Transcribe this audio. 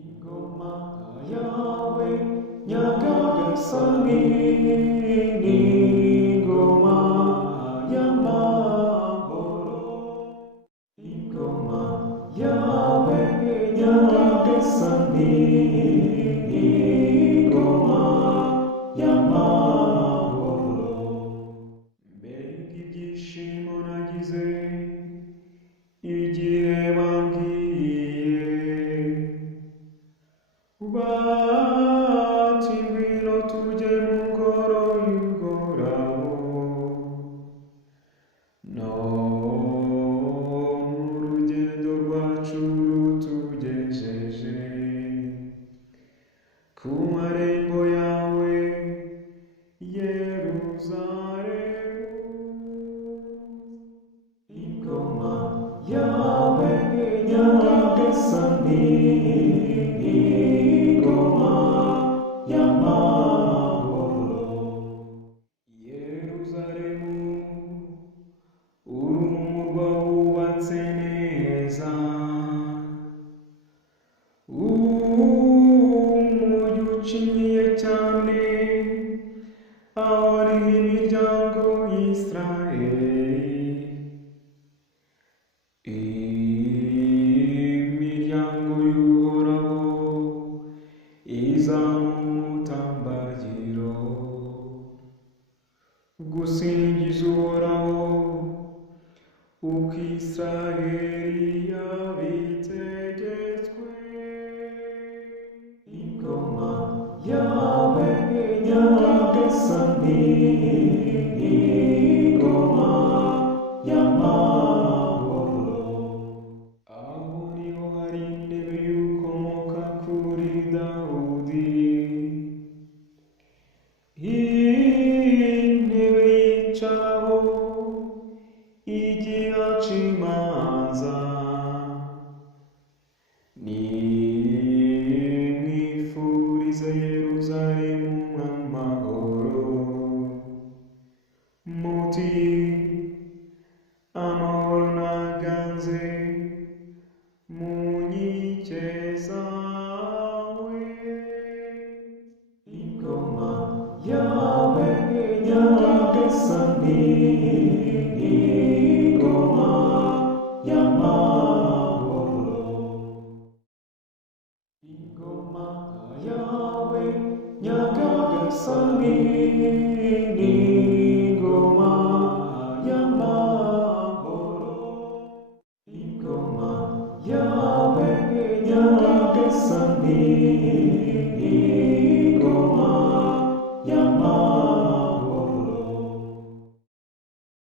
Ingoma yawe nyagasani ni ingoma y'amahoro. Ingoma yawe nyagasani ni ingoma y'amahoro. Mbega ibyishimo nagize igihe bambwiye bati ngwino tujye mu ngoro y'uhoraho, none urugendo rwacu rutugejeje ku marembo yawe Yeruzalemu. Ingoma yawe nyagasani ni ingoma y'amahoro. Yeruzalemu uri umurwa wubatse neza, umujyi ucinyiye cyane, aho hariho imiryango y'Isiraheli. Imiryango y'Uhoraho iza mu mutambagiro gusingiza Uhoraho uko Isiraheli yabitegetswe. Ingoma yawe nyagasani ni ingoma y'amahoro. Aho niho hari intebe y'ukomoka kuri Dawudi, intebe yicaraho igihe aca imanza. Nimwifurize Yeruzalemu amahoro, muti amahoro naganze mu nkike zawe. Ingoma yawe nyagasani ni ingoma y'amahoro. Ingoma yawe nyagasani ni ingoma y'amahoro. Ingoma yawe nyagasani ni ingoma